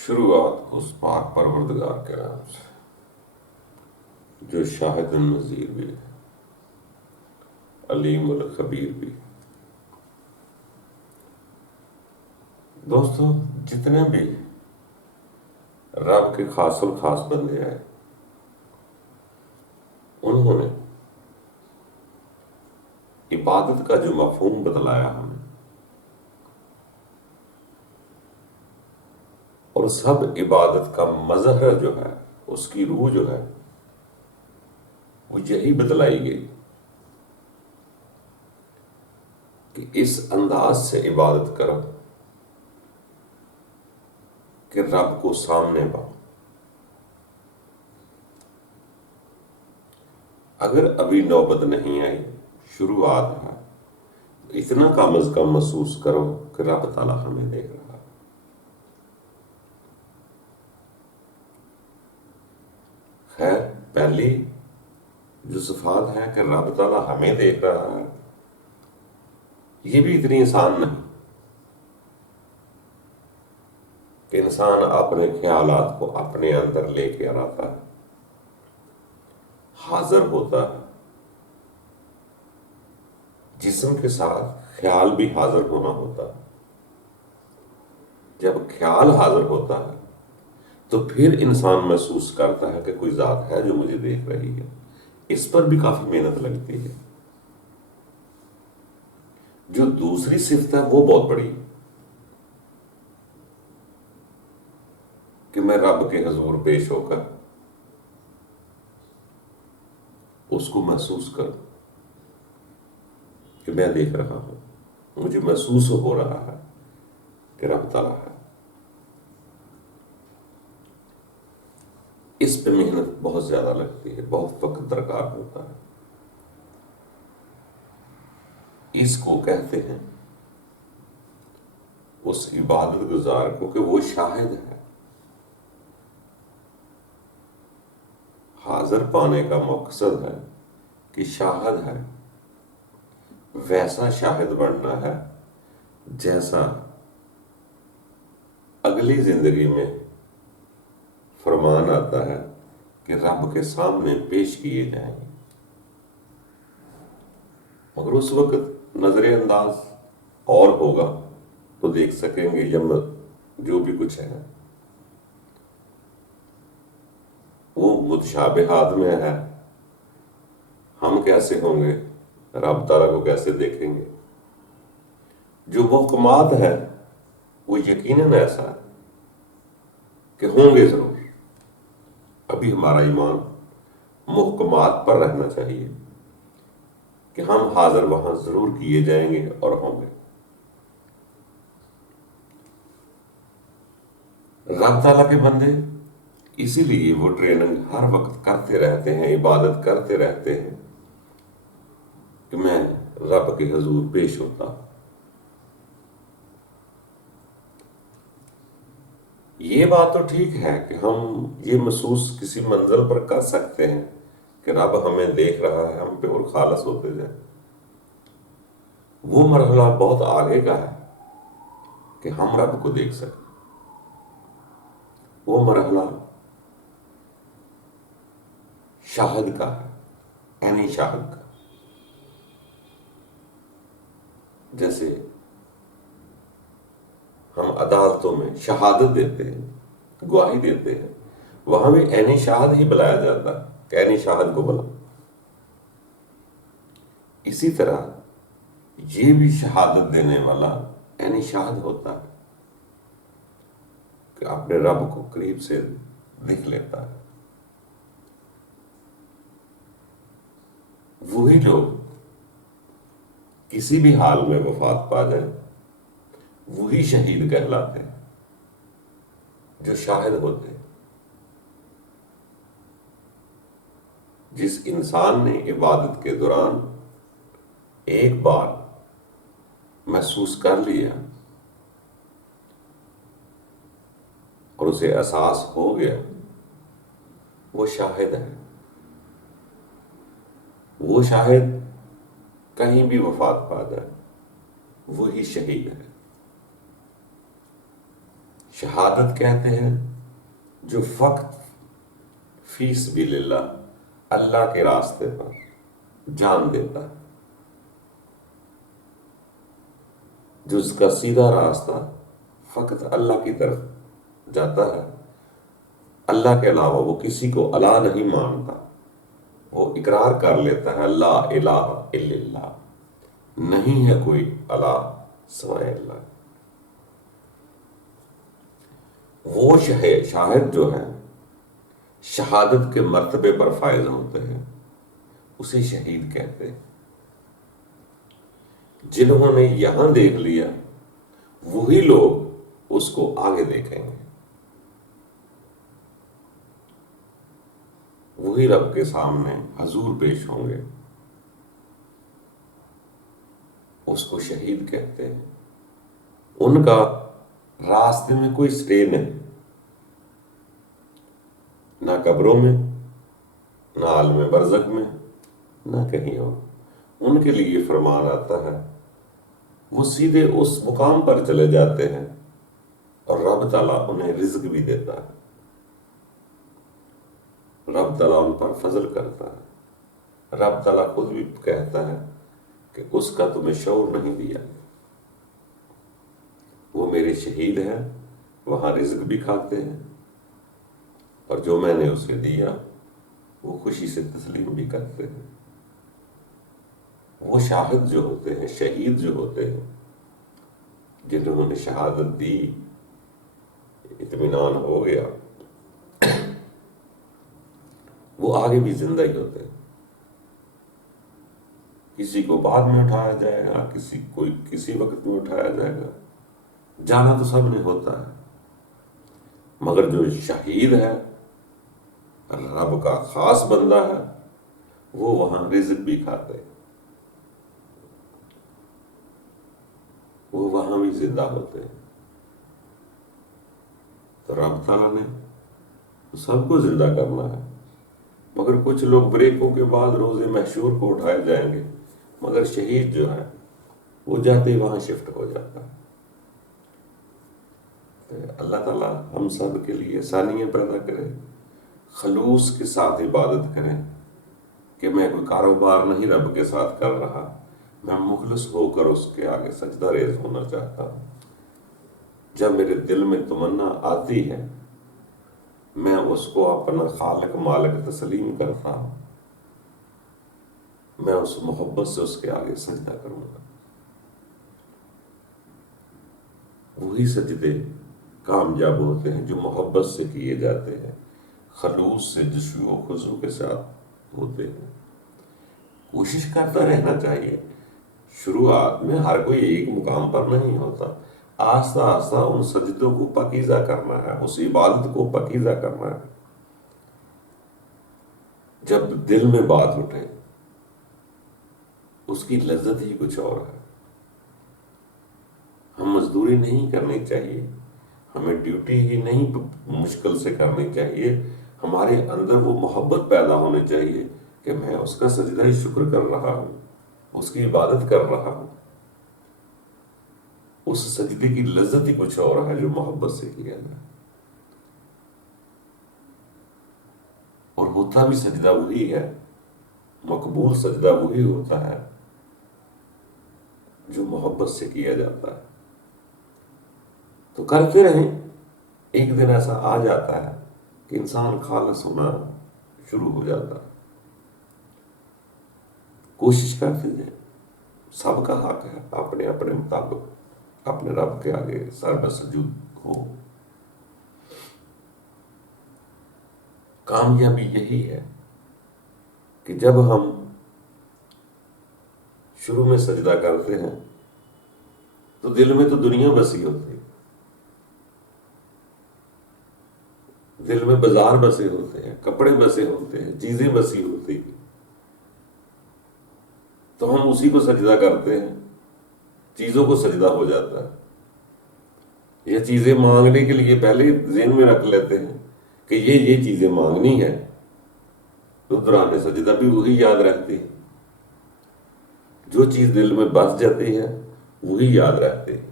شروعات اس پاک پروردگار کے نام سے جو شاہد النظیر بھی ہے، علیم الخبیر بھی۔ دوستو، جتنے بھی رب کے خاص الخاص بندے آئے، انہوں نے عبادت کا جو مفہوم بتلایا ہمیں، اور سب عبادت کا مظہر جو ہے، اس کی روح جو ہے، وہ یہی بتلائی گئی کہ اس انداز سے عبادت کرو کہ رب کو سامنے پاؤ۔ اگر ابھی نوبت نہیں آئی، شروعات ہے، تو اتنا کم از کم محسوس کرو کہ رب تعالیٰ ہمیں دیکھ رہا ہے۔ خیر، پہلی جو صفات ہے کہ رب تعالیٰ ہمیں دیکھ رہا ہے، یہ بھی اتنی آسان نہیں کہ انسان اپنے خیالات کو اپنے اندر لے کے آتا ہے، حاضر ہوتا ہے۔ جسم کے ساتھ خیال بھی حاضر ہونا ہوتا ہے۔ جب خیال حاضر ہوتا ہے تو پھر انسان محسوس کرتا ہے کہ کوئی ذات ہے جو مجھے دیکھ رہی ہے۔ اس پر بھی کافی محنت لگتی ہے۔ جو دوسری صفت ہے وہ بہت بڑی، کہ میں رب کے حضور پیش ہو کر اس کو محسوس کروں کہ میں دیکھ رہا ہوں، مجھے محسوس ہو رہا ہے کہ رب تعالیٰ ہے۔ اس پہ محنت بہت زیادہ لگتی ہے، بہت وقت درکار ہوتا ہے۔ اس کو کہتے ہیں اس عبادت گزار کو کہ وہ شاہد ہے۔ حاضر پانے کا مقصد ہے کہ شاہد ہے، ویسا شاہد بننا ہے جیسا اگلی زندگی میں فرمان آتا ہے کہ رب کے سامنے پیش کیے جائیں گے۔ مگر اس وقت نظر انداز اور ہوگا تو دیکھ سکیں گے جو بھی کچھ ہے وہ متشابہات میں ہے۔ ہم کیسے ہوں گے، رب تعالیٰ کو کیسے دیکھیں گے؟ جو محکمات ہے وہ یقیناً ایسا ہے کہ ہوں گے ضرور۔ ابھی ہمارا ایمان محکمات پر رہنا چاہیے کہ ہم حاضر وہاں ضرور کیے جائیں گے اور ہوں گے۔ رب تعالیٰ کے بندے اسی لیے وہ ٹریننگ ہر وقت کرتے رہتے ہیں، عبادت کرتے رہتے ہیں کہ میں رب کے حضور پیش ہوتا ہوں۔ یہ بات تو ٹھیک ہے کہ ہم یہ محسوس کسی منزل پر کر سکتے ہیں کہ رب ہمیں دیکھ رہا ہے، ہم پہ اور خالص ہوتے جائیں۔ وہ مرحلہ بہت آگے کا ہے کہ ہم رب کو دیکھ سکیں۔ وہ مرحلہ شاہد کا ہے، یعنی شاہد کا۔ جیسے ہم عدالتوں میں شہادت دیتے ہیں، گواہی دیتے ہیں، وہاں بھی عینی شاہد ہی بلایا جاتا ہے کہ عینی شاہد کو بلا۔ اسی طرح یہ بھی شہادت دینے والا عینی شاہد ہوتا ہے کہ اپنے رب کو قریب سے دیکھ لیتا ہے۔ وہی لوگ کسی بھی حال میں وفات پا جائیں وہی شہید کہلاتے ہیں جو شاہد ہوتے ہیں۔ جس انسان نے عبادت کے دوران ایک بار محسوس کر لیا اور اسے احساس ہو گیا، وہ شاہد ہے۔ وہ شاہد کہیں بھی وفات پا جائے وہی شہید ہے۔ شہادت کہتے ہیں جو فقط فی سبیل اللہ، اللہ کے راستے پر جان دیتا ہے، جو اس کا سیدھا راستہ فقط اللہ کی طرف جاتا ہے، اللہ کے علاوہ وہ کسی کو الہ نہیں مانتا، وہ اقرار کر لیتا ہے لا الہ الا اللہ، نہیں ہے کوئی الہ سوائے اللہ۔ وہ شاہد جو ہے شہادت کے مرتبے پر فائز ہوتے ہیں، اسے شہید کہتے ہیں۔ جنہوں نے یہاں دیکھ لیا وہی لوگ اس کو آگے دیکھیں گے، وہی رب کے سامنے حضور پیش ہوں گے، اس کو شہید کہتے ہیں۔ ان کا راستے میں کوئی سٹے نہیں، نہ قبروں میں، نہ عالم برزخ میں، نہ کہیں اور۔ ان کے لیے فرمان آتا ہے وہ سیدھے اس مقام پر چلے جاتے ہیں اور رب تعالیٰ انہیں رزق بھی دیتا ہے، رب تعالیٰ ان پر فضل کرتا ہے۔ رب تعالیٰ خود بھی کہتا ہے کہ اس کا تمہیں شعور نہیں دیا، وہ میرے شہید ہیں، وہاں رزق بھی کھاتے ہیں، اور جو میں نے اسے دیا وہ خوشی سے تسلیم بھی کرتے ہیں۔ وہ شاہد جو ہوتے ہیں، شہید جو ہوتے ہیں، جنہوں نے شہادت دی، اطمینان ہو گیا، وہ آگے بھی زندہ ہی ہوتے ہیں۔ کسی کو بعد میں اٹھایا جائے گا، کسی وقت میں اٹھایا جائے گا، جانا تو سب نے ہوتا ہے، مگر جو شہید ہے، رب کا خاص بندہ ہے، وہ وہاں رزق بھی کھاتے ہیں، وہ وہاں بھی زندہ ہوتے ہیں۔ تو رب تعالیٰ نے سب کو زندہ کرنا ہے، مگر کچھ لوگ بریکوں کے بعد روز محشور کو اٹھائے جائیں گے، مگر شہید جو ہے وہ جاتے ہی وہاں شفٹ ہو جاتا ہے۔ تو اللہ تعالیٰ ہم سب کے لیے آسانیاں پیدا کرے، خلوص کے ساتھ عبادت کریں کہ میں کوئی کاروبار نہیں رب کے ساتھ کر رہا، میں مخلص ہو کر اس کے آگے سجدہ ریز ہونا چاہتا ہوں۔ جب میرے دل میں تمنا آتی ہے میں اس کو اپنا خالق مالک تسلیم کرتا ہوں، میں اس محبت سے اس کے آگے سجدہ کروں گا۔ وہی سجدے کامیاب ہوتے ہیں جو محبت سے کیے جاتے ہیں، خلوص سے، جشو و خضوع کے ساتھ ہوتے ہیں۔ کوشش کرتا رہنا چاہیے، شروعات میں ہر کوئی ایک مقام پر نہیں ہوتا، آہستہ آہستہ ان سجدوں کو پاکیزہ کرنا ہے، اس عبادت کو پاکیزہ کرنا ہے۔ جب دل میں بات اٹھے اس کی لذت ہی کچھ اور ہے۔ ہم مزدوری نہیں کرنی چاہیے، ہمیں ڈیوٹی ہی نہیں مشکل سے کرنی چاہیے، ہمارے اندر وہ محبت پیدا ہونی چاہیے کہ میں اس کا سجدہ ہی شکر کر رہا ہوں، اس کی عبادت کر رہا ہوں۔ اس سجدے کی لذت ہی کچھ اور ہے جو محبت سے کیا جائے، اور ہوتا بھی سجدہ وہی ہے، مقبول سجدہ وہی ہوتا ہے جو محبت سے کیا جاتا ہے۔ تو کرتے رہیں، ایک دن ایسا آ جاتا ہے کہ انسان خالص ہونا شروع ہو جاتا ہے۔ کوشش کرتے جائیں، سب کا حق ہے اپنے اپنے مطابق اپنے رب کے آگے سر بسجود ہو۔ کامیابی یہی ہے کہ جب ہم شروع میں سجدہ کرتے ہیں تو دل میں تو دنیا بسی ہوتی ہے، دل میں بازار بسے ہوتے ہیں، کپڑے بسے ہوتے ہیں، چیزیں بسی ہوتی ہیں، تو ہم اسی کو سجدہ کرتے ہیں، چیزوں کو سجدہ ہو جاتا ہے۔ یہ چیزیں مانگنے کے لیے پہلے ذہن میں رکھ لیتے ہیں کہ یہ چیزیں مانگنی ہے، تو دوران سجدہ بھی وہی یاد رہتی ہے، جو چیز دل میں بس جاتی ہے وہی یاد رہتی ہے۔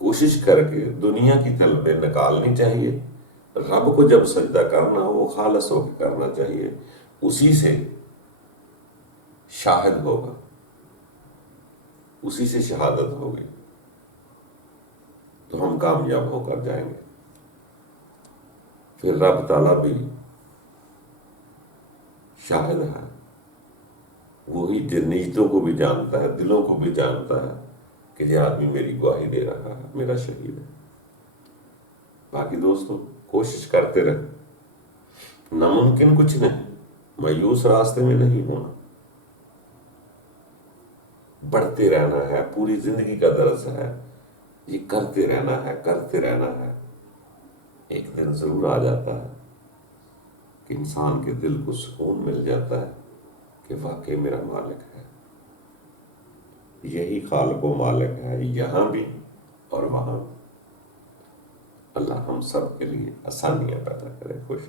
کوشش کر کے دنیا کی طلبیں نکالنی چاہیے. رب کو جب سجدہ کرنا ہو وہ خالص ہو کے کرنا چاہیے, اسی سے شاہد ہوگا, اسی سے شہادت ہوگی, تو ہم کامیاب ہو کر جائیں گے. پھر رب تعالیٰ بھی شاہد ہے, وہی جو نیتوں کو بھی جانتا ہے, دلوں کو بھی جانتا ہے کہ یہ آدمی میری گواہی دے رہا ہے, میرا شہید ہے. باقی دوستو کوشش کرتے رہے, ناممکن کچھ نہیں, مایوس راستے میں نہیں ہونا, بڑھتے رہنا ہے, پوری زندگی کا درس ہے, یہ کرتے رہنا ہے, کرتے رہنا ہے. ایک دن ضرور آ جاتا ہے کہ انسان کے دل کو سکون مل جاتا ہے کہ واقعی میرا مالک ہے, یہی خالق و مالک ہے, یہاں بھی اور وہاں بھی. اللہ ہم سب کے لیے آسانیاں پیدا کرے. خوش